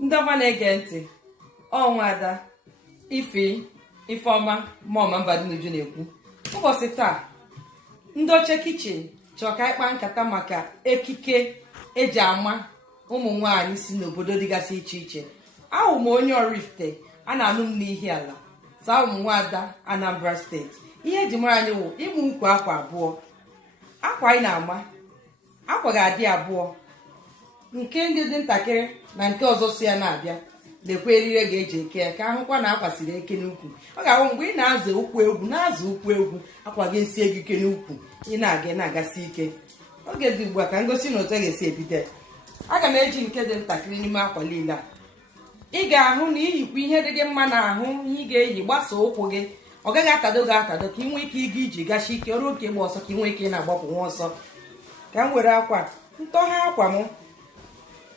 ndị ọma na-ege ntị, ọnwa ada Ifeọma Mama Mbadinuju na-ekwu. Ụbọchị taa, ndị Oche kichin chọrọ ka ịkpa nkata maka ekike eji ama ụmụ nwaanyị si n'obodo dịgasị iche iche. Ahụ m onye Oraifite, a na-anụ m n'ihi ala saa ụmụ nwaada Anambra steeti. Ihe eji mara anyị wụ ịmụ ukwu akwa abụọ. Akwa anyị na-ama, akwa ga-adị abụọ, nke ndị dị ntakịrị na nke ọzọ si ya na-abịa. Lekwa eriri ga-eji eke ya ka ahụkwa na akwa siri eke n'ukwu. Ọ ga-ahụ mgbe ị na-azụ ụkwụ egwu akwa ga-esi gị ike n'ukwu, ị na-aga na-agasi ike. Oge dị ugbu a ka ngosi na otu a ga-esi ebido. Aga m eji nke dị ntakịrị n'ime akwa niile a. Ị ga-ahụ na iyikwa ihe dị gị mma n'ahụ, ihe ị ga-eyi gbasaa ụkwụ gị. Ọ gaghị atado gị atado ka ị nwee ike ịga ije gachi ike ọrụ oke gba ọsọ ka ị nwee ike ị na-agbapụ nwa ọsọ. Ka m were akwa ntọgha akwa m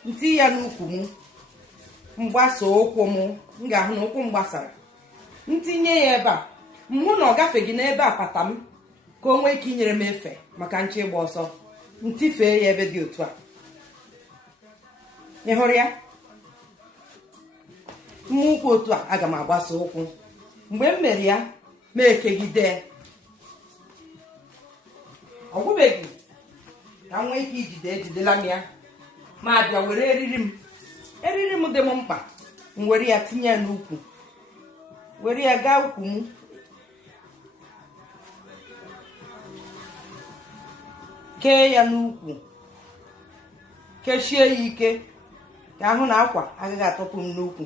nti ya n'ukwu m, mgbasa ụkwụ m ga-ahụ na ụkwụ m gbasara, ntinye ya ebe a, m hụ na ọ gafeghị n'ebe apata m ka o nwee ike inyere m efe maka nche ịgba ọsọ. Ntifee ya ebe dị otu a. Ị hụrụ ya? Mma ụkwụ otu a, aga m agbasa ụkwụ. Mgbe m mere ya, ma ekegide, ọ gwụbeghị ka m nwee ike ejidela m ya, ma abịa were eriri m dị m mkpa, m were ya tinye ya n'ukwu, were ya gaa ukwu m, kee ya n'ukwu, kechie ya ike ka ahụ na akwa agaghị atọpụ m n'ukwu.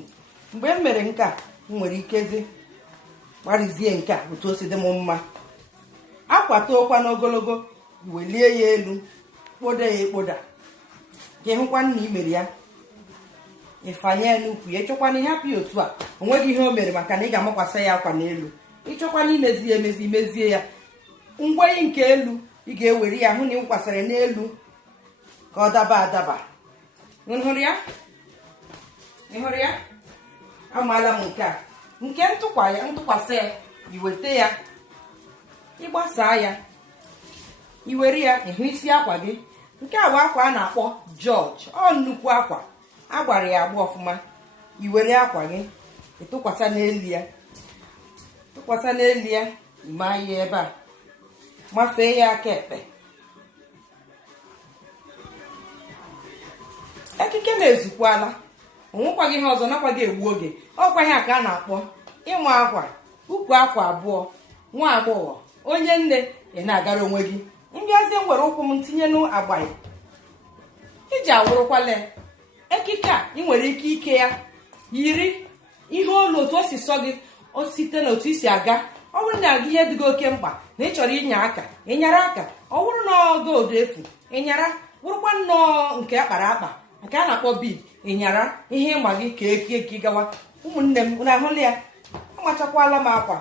Mgbe m mere nke a, m nwere ikezi gbarizie nke a otu o si dị m mma. Akwa tookwa n'ogologo, welie ya elu, kpoda ya ekpoda, ka ịhụkwa na ị mere ya, ịfanye ya n'ukwu ya. Ịchọkwana ịhapụ ya otu a, o nweghị ihe o mere, maka na ị ga-amakwasa ya akwa n'elu. Ịchọkwana imezi ya emezi, mezie ya. Ngwenyi nke elu ị ga-ewere ya hụ na ị kwasara n'elu ka ọ daba adaba. Ị hụrụ ya? Amaala m nke a. Nke ntụkwasị ya, iweta ya, ịgbasaa ya, iwere ya, ịhụ isi akwa gị. Nke a bụ akwa a na-akpọ George. Ọ nnukwu akwa agbara ya agba ọfụma. Iwere akwa gị ịtụkwasị n'elu ya, ịma ya ebe a, mafee ya aka ekpe. Ekike na-ezukwala, onwekwaghị ihe ọzọ, nakwaghị egbu oge. Ọkwa ihe a ka a na-akpọ ịnwa akwa, ukwu akwa abụọ. Nwa agbọghọ, onye nne, ị na-agara onwe gị. Mbịazie nwere ụkwụ m tinye n'agba iji awụrụkwala ekike a. Ị nwere ike ya yiri ihe olu otu o si sọ gị, o site na otu isi aga. Ọ bụrụ na aga ihe dịgo oke mkpa na ị chọrọ inye aka, ịnyara aka. Ọ bụrụ na ọgo odo efu, ịnyara. Bụrụkwa nnọọ nke akpara akpa nke a na-akpọ bid, ịnyara ihe ịma gị ka eki gawa. Ụmụnne m na-ahụla ya, amachakwala m akwa.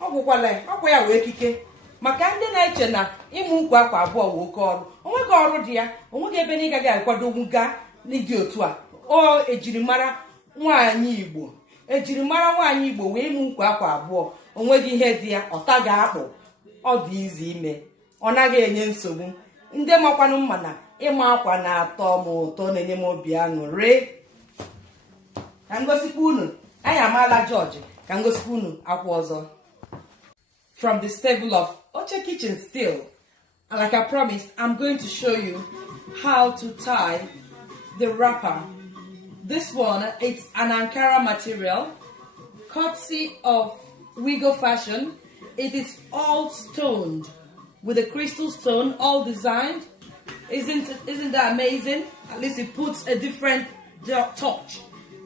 Ọ gwụkwala ya, ọkwa ya wee ekike. Maka ndị na-eche na ịmụ ukwu akwa abụọ wee oke ọrụ, onweghị ọrụ dị ya, onweghị ebe na ị gaghị akwadogwu gaa n'ịdị otu a. O ejirimara nwaanyị Igbo wee ịmụ ukwu akwa abụọ. Onweghị ihe dị ya, ọta ga-akpụ, ọ dị izi ime, ọ naghị enye nsogbu. Ndị makwanụ mma na ịma akwa na-atọ m ụtọ, na-enye m obi aṅụrị. Ka ngosikwa unu, anyị amaala George, ka ngosikwa unu akwa ọzọ. From the stable of Oche Kitchen still. And like I promised, I'm going to show you how to tie the wrapper. This one, it's an Ankara material, courtesy of Wiggle Fashion. It is all stoned with a crystal stone, all designed. Isn't that amazing? At least it puts a different touch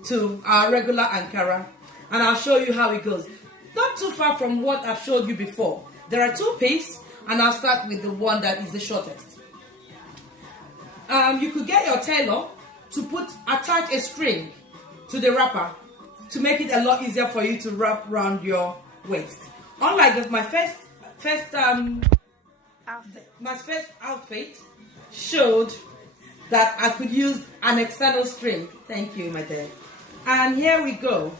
to our regular Ankara. And I'll show you how it goes. Not too far from what I've showed you before. There are two pieces, and I'll start with the one that is the shortest. You could get your tailor to attach a string to the wrapper to make it a lot easier for you to wrap around your waist. Unlike my first outfit showed that I could use an external string. Thank you, my dear. And here we go.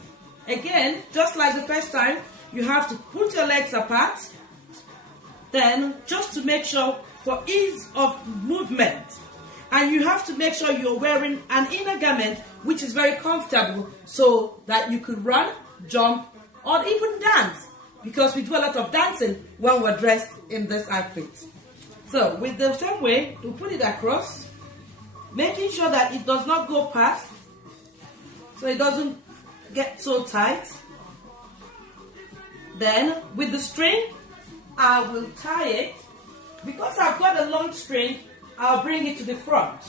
Again, just like the first time, you have to put your legs apart. Then, just to make sure for ease of movement, And you have to make sure you're wearing an inner garment which is very comfortable so that you could run, jump, or even dance. Because we do a lot of dancing when we're dressed in this outfit. So with the same way, we put it across, making sure that it does not go past, so it doesn't get so tight. Then with the string, I will tie it. Because I've got a long string, I'll bring it to the front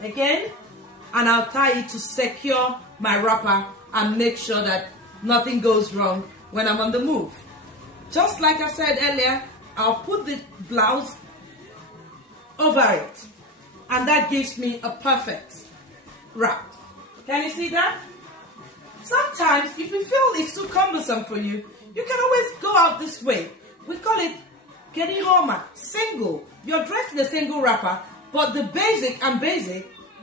again, and I'll tie it to secure my wrapper and make sure that nothing goes wrong when I'm on the move. Just like I said earlier, I'll put the blouse over it, and that gives me a perfect wrap. Can you see that? Sometimes if you feel it's too cumbersome for you, you can always go out this way. We call it getting home single. You're dressed in a single wrapper, but the basic,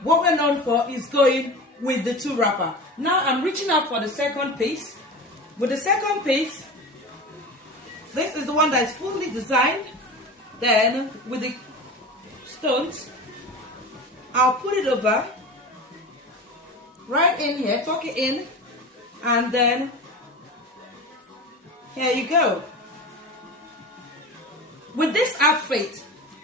what we're known for is going with the two wrapper. Now I'm reaching out for the second piece. With the second piece, this is the one that is fully designed. Then with the stones, I'll put it over right in here, tuck it in, and then here you go. With this outfit,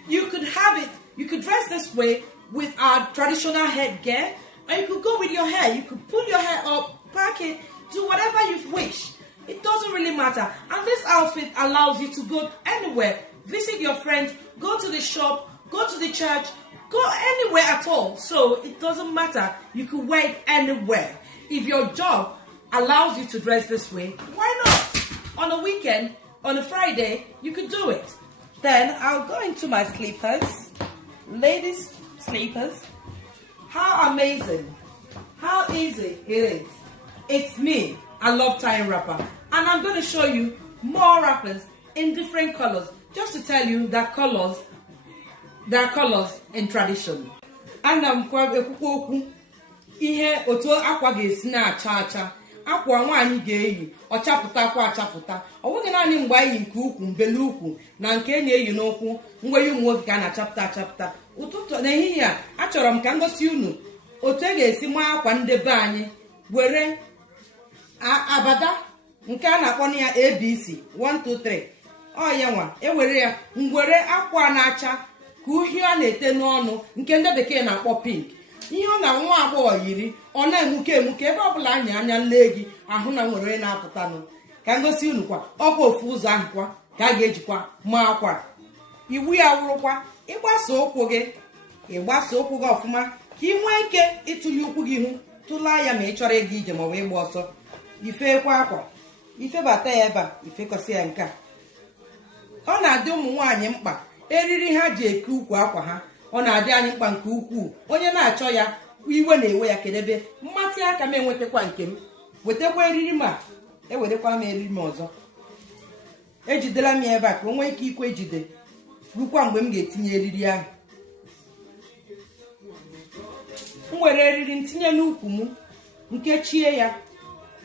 you could have it, you could dress this way with our traditional headgear, or you could go with your hair. You could pull your hair up, pack it, do whatever you wish. It doesn't really matter. And this outfit allows you to go anywhere, visit your friends, go to the shop, go to the church, go anywhere at all. So it doesn't matter. You could wear it anywhere. If your job allows you to dress this way, why not? On a weekend, on a Friday, you could do it. Then I'll go into my slippers, ladies' slippers. How amazing, how easy it is. It's me. I love tying wrapper, and I'm going to show you more wrappers in different colors, just to tell you that there are colors in tradition. And I'm quite ihe otu akwa ga-esi na-acha acha. Akwa nwaanyị ga-eyi ọchapụta akwa achapụta. Ọ bụghị naanị mgbe anyị nke ukwu mbele ukwu na nke na-eyi n'ụkwụ mgbe ụmụ nwoke ka na-achapụta achapụta. Ụtụtụ n'ehihie a achọrọ m ka ngosi unu otu e ga-esi maa akwa ndebe anyị were abada nke a na-akpọ ya ABC 1 2 3. Ọ ya nwa ewere ya ngwere akwa na-acha ka uhie a na-ete n'ọnụ nke ndị bekee na-akpọ pink. Ihe ọ na nwa agbọghọ yiri ọ na-emuke emuke ebe ọbụla anya nlee gị ahụ na nwere na-apụtanụ. Ka ngosi unu kwa ọkwa ofu ụzọ ahụ kwa ka a ga-ejikwa maa akwa. Iwu ya wụrụkwa ịgbasa ụkwụ gị ọfụma ka ị nwee ike ịtụli ụkwụ gị ihu tụlaa ya ma ị chọrọ ịga ije ma ọ bụ ịgba ọsọ. Ifekwa akwa ifebata ya ebe a ifekọsị ya nke a. Ọ na-adị ụmụ nwaanyị mkpa eriri ha ji eke ukwu akwa ha. Ọ na-adị anyị mkpa nke ukwuu. Onye na-achọ ya iwe na-ewe ya kedebe mmatị aka m enwetakwa nke m wetakwa eriri ma ewerekwa m eriri m ọzọ. Ejidela m ya ebe a ka o nwee ike ikwe ejide rukwa mgbe m ga-etinye eriri ahụ. M were eriri ntinye n'ukwu m nke chie ya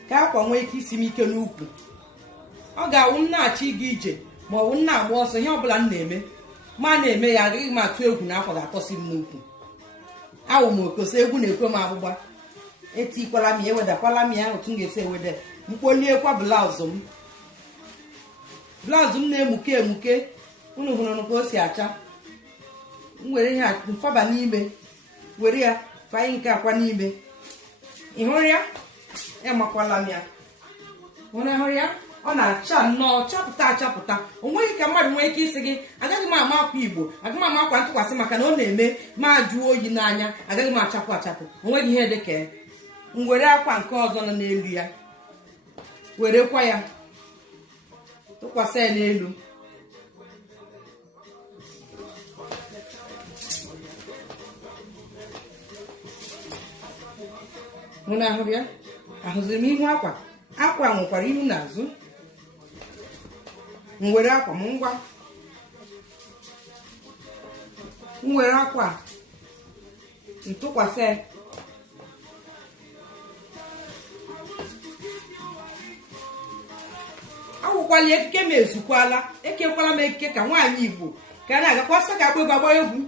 ka akwa nwee ike isi m ike n'ukwu. Ọ ga-awụ m na-achọ ịga ije ma ọ bụ m na-agba ọsọ, ihe ọbụla m na-eme ma na-eme ya agaghị m atụ egwu na akwa ga-atọsi m n'ukwu. Awụ m okosi egwu na-ekwe m agbụgba. Etikwala m ya, ewedakwala m ya otu m ga-esi ewede. Mkpoliekwa blaụzụ m na-emuke emuke. Unu hụrụ ka o si acha. M were ya mfaba n'ime, were ya fanye nke akwa n'ime. Ị hụrụ ya? Amakwala m ya. Hụrụ ya? Ọ na-acha nnọọ chapụta. O nweghị ka mmadụ nwee ike isi gị agaghị m ama akwa Igbo, agaghị m ama akwa ntụkwasị maka na ọ na-eme ma jụọ oyi n'anya, agaghị m achapụ. O nweghị ihe dị ka ya. M were akwa nke ọzọ nọ n'elu ya, werekwa ya tụkwasị ya n'elu. Hụ na ahụrụ ya? Ahụziri m ihu akwa. Akwa nwekwara ihu n'azụ. M were akwa m ngwa. M were akwa ntụkwasị. Awụkwala ekike m ezukwala. Ekekwala m ekike ka nwaanyị Igbo ka na-agakwasa ka agba egwu.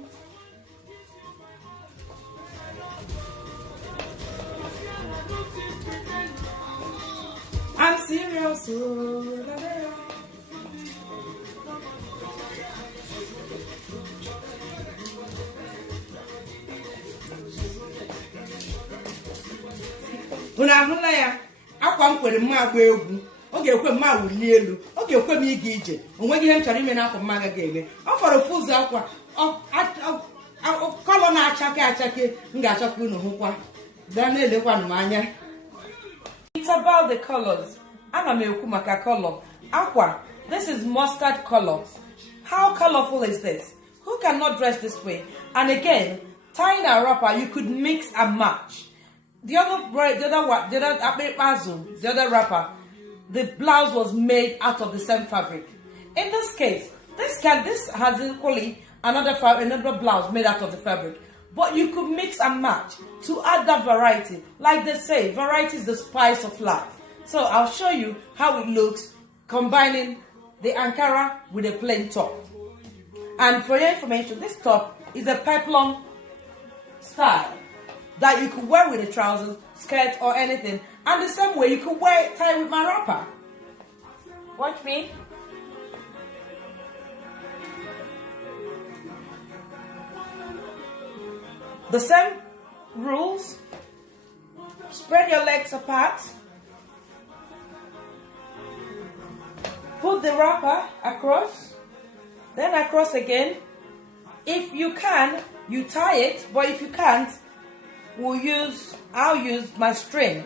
else. Unu ahụla ya akwa m kwere mma agba egwu ọ ga-ekwe mma wuli elu ọ ga-ekwe m ịga ije onweghị ihe m chọrọ ime n'akwa mma agaghị eme ọ fọrọ ofu ụzọ akwa kọlọ na-achake achake m ga-achọkwa unu hụkwa gaa na-elekwanụ m anya. It's about the colors. Ana m ekwu maka color akwa. This is mustard color. How colorful is this? Who cannot dress this way? And again, tying a wrapper, you could mix and match. The other wrapper, the blouse was made out of the same fabric. In this case, this has equally another blouse made out of the fabric. But you could mix and match to add that variety. Like they say, variety is the spice of life. So I'll show you how it looks combining the Ankara with a plain top. And for your information, this top is a peplum style that you could wear with the trousers, skirt, or anything. And the same way you could wear it tied with my wrapper. Watch me. The same rules. Spread your legs apart. Put the wrapper across. Then across again. If you can, you tie it. But if you can't, I'll use my string.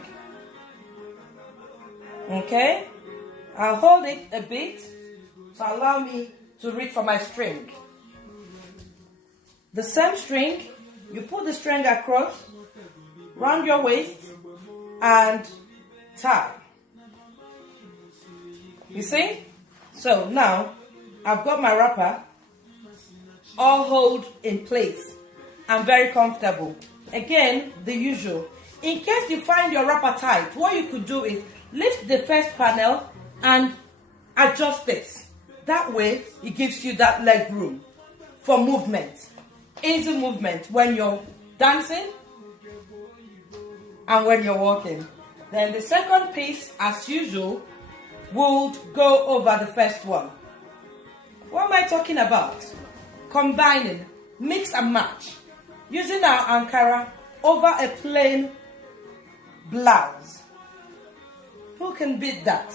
Okay? I'll hold it a bit to allow me to reach for my string. The same string, you put the string across, round your waist, and tie. You see? So now, I've got my wrapper all hold in place. I'm very comfortable. Again, the usual. In case you find your wrapper tight, what you could do is lift the first panel and adjust this. That way, it gives you that leg room for movement. Easy movement when you're dancing and when you're walking. Then the second piece, as usual, would go over the first one. What am I talking about? Combining, mix and match. Using our Ankara over a plain blouse. Who can beat that?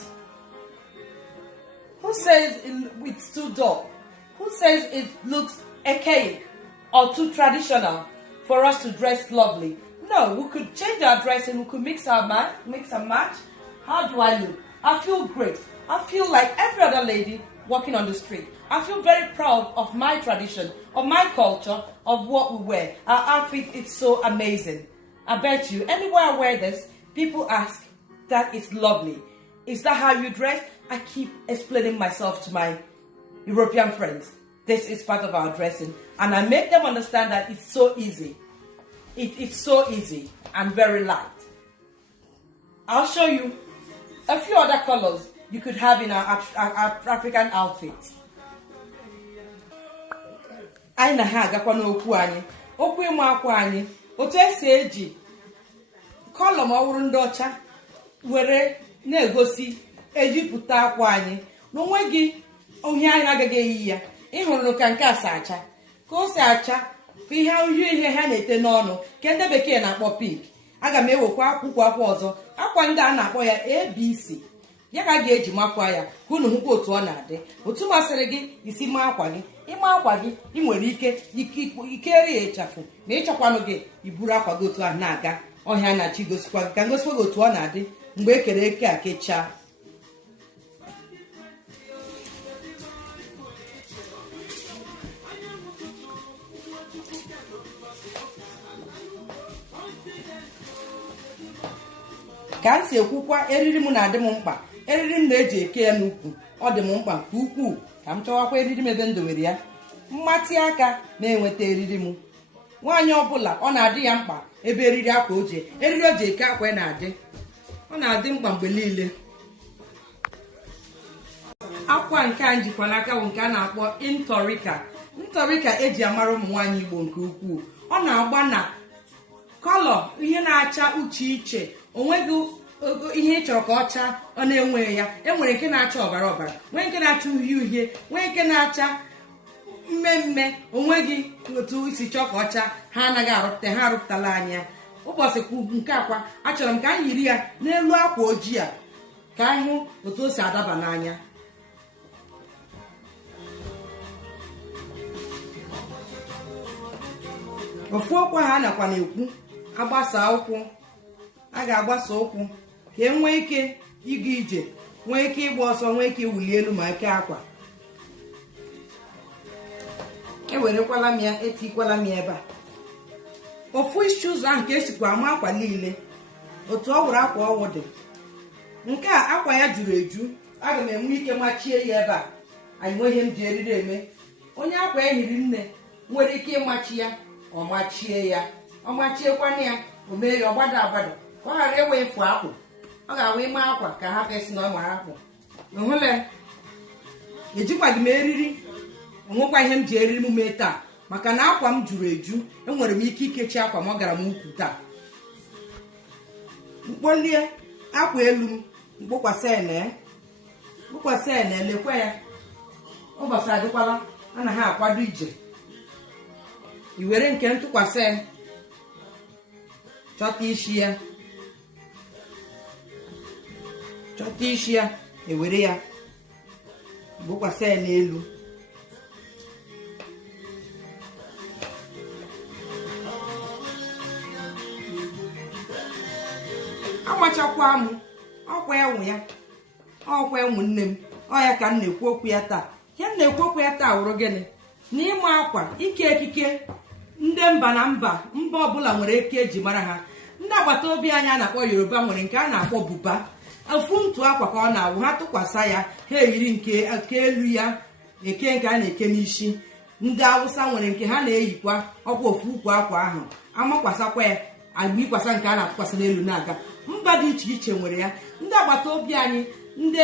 Who says it's too dull? Who says it looks archaic or too traditional for us to dress lovely? No, we could change our dressing. We could mix and match. How do I look? I feel great. I feel like every other lady walking on the street. I feel very proud of my tradition, of my culture, of what we wear. Our outfit is so amazing. I bet you, anywhere I wear this, people ask, that is lovely. Is that how you dress? I keep explaining myself to my European friends. This is part of our dressing. And I make them understand that it's so easy. It's so easy and very light. I'll show you a few other colors you could have in our African outfits. Anyị na ha agakwa n'okwu anyị. Okwu ịmụ akwa anyị. Otu esi eji kọlọm ọhụrụ ndị ọcha were na-egosi ejipụta akwa anyị. N'onweghị ohie anyị agaghị eyi ya. Ịhụrụ ka nke a si acha. Ka o si acha ihe ihe ha na-ete n'ọnụ ka ndị bekee na-akpọ pink. Aga m ewekwa akwụkwọ akwa ọzọ. Akwa ndị a na-akpọ ya ABC. Ya ka ga-eji makwa ya hụnụ hụkwa otu ọ na-adị. Otu masịrị gị isi maa akwa gị. Ịma akwa gị ị nwere ike eri ịchafụ ma ịchọkwanụ gị iburu akwa gị otu a na-aga ọhịa na-achị gosikwa gị ka ngosikwa gị otu ọ na-adị mgbe ekere eke a kechaa. Ka m si ekwukwa eriri m na-adị m mkpa. Eriri m na-eji eke ya n'ukwu ọ dị m mkpa nke ukwuu ka m chọwakwa eriri m ebe m dowere ya. Mmatị aka na-enweta eriri m. Nwaanyị ọbụla ọ na-adị ya mkpa ebe eriri akwa eriri o ji eke akwa na-adị. Ọ na-adị mkpa mgbe niile. Akwa nke a njikwa n'aka bụ nke a na-akpọ ntorika. Ntorika eji amara ụmụ nwaanyị Igbo nke ukwuu. Ọ na-agba na kọlọ ihe na-acha uche iche. Onweghị ihe ị chọrọ ka ọ chaa ọ na-enweghị ya. Enwere nke na-acha ọbara ọbara, nwee nke na-acha uhie uhie, nwee nke na-acha mmemme. Onweghị otu isi chọọ ka ọ chaa, ha anaghị arụpụta, ha arụpụtala anya. Ụbọchị nke akwa achọrọ m ka anyị yiri ya n'elu akwa ojii a ka anyị hụ otu o si adaba n'anya. Ofu ọkwa ha nakwa na-ekwu agbasa ụkwụ, a ga-agbasa ụkwụ ka e nwee ike ịga ije, nwee ike ịgba ọsọ, nwee ike iwuli elu ma eke akwa. Ewerekwala m ya, etikwala m ya ebe a. Ofu isi ụzọ ahụ ka esikwa ama akwa niile otu ọ wụrụ akwa ọwụ dị. Nke a akwa ya juru eju, aga m enwe ike machie ya ebe a. Anyị nwe ihe m ji eriri eme. Onye akwa ya hiri nne nwere ike ịmachi ya, ọ machie ya, ọ machiekwana ya, o mee ya ọ gbada agbada ka ọ ghara ewe efu akpụ. Ọ ga-awa ịma akwa ka ha ga-esi na ọ mara akpụ. Nhụle ejikwaghị m eriri, onwekwa ihe m ji eriri m mee taa maka na akwa m juru eju. Enwere m ike ikechi akwa ma ọ gara m ukwu taa. Mkpolie akwa elu m mkpokwasị ene lekwa ya. Ụbọchị adịkwala, anaghị akwado ije. I were nke ntụkwasị chọta isi ya, ewere ya gbokwasị ya n'elu. Amachakwa m ọkwa enwu ya, ọkwa enwu nne m. Ọ ya ka m na-ekwu okwu ya taa. Ya m na-ekwu okwu ya taa wụrụ gịnị? N'ịma akwa ike ekike ndị mba na mba ọbụla nwere eke eji mara ha. Ndị agbata obi anyị a na-akpọ Yoruba nwere nke a na-akpọ buba. Ofu ntụ akwa ka ọ na-awụ, ha tụkwasa ya, ha eyiri nke elu ya eke nke a na-eke n'isi. Ndị Awụsa nwere nke ha na-eyikwa ọkwa ofu ukwu akwa ahụ, amakwasakwa ya agba ikwasa nke a na-atụkwasị n'elu na-aga. Mba dị iche iche nwere ya. Ndị agbata obi anyị ndị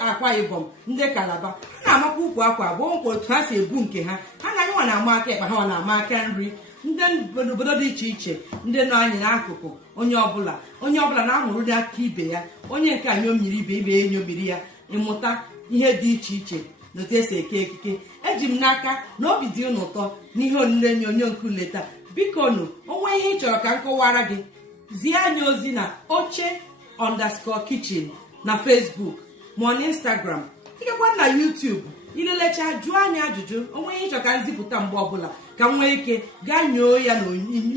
Akwa Ibom, ndị Kalaba, ha na-amakwa ukwu akwa bụ nkwa otu ha si ebu nke ha. Ha na anyị nwa na-ama aka ekpe, ha na-ama aka nri. Ndị obodo dị iche iche ndị nọ anyị n'akụkụ, onye ọbụla na-amụrụ n'aka ibe ya. Onye nke a nyomiri ibe ya enyomiri ya, ịmụta ihe dị iche iche na otu esi eke ekike. Eji m n'aka na obi dị unu ụtọ n'ihe olile onyonyo nke ule taa. Biko nụ, onwe ihe ị chọrọ ka m kọwara gị, zie anyị ozi na Oche_kitchen na Facebook ma na Instagram. Ịgakwa na YouTube ilelecha, jụọ anyị ajụjụ. Onwe ihe ịchọ ka nzipụta mgbe ọbụla ka m nwee ike gaa nyoo ya na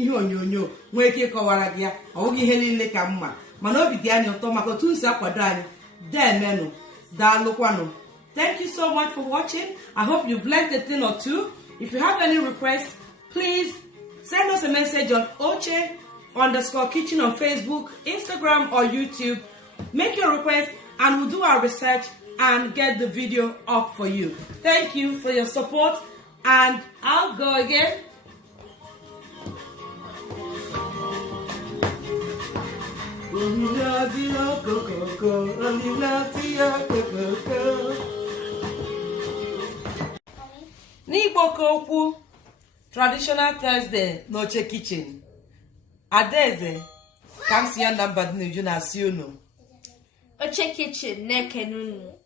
ihe onyonyo, nwee ike ịkọwara gị ya. Ọ bụghị ihe niile ka mma, mana obi dị anyị ụtọ maka otu nsi akwado anyị. Demenụ, daalụkwanụ. Thank you so much for watching. I hope you've learned a thing or two. If you have any requests, please send us a message on Oche_kitchen on Facebook, Instagram or YouTube. Make your request and we'll do our research and get the video up for you. Thank you for your support, and I'll go again. N'Igbo okwu traditional Thursday n'Oche kitchen. Adaeze ka m si ya na mba dị n'uju na-asị unu Oche kitchen na-ekene unu.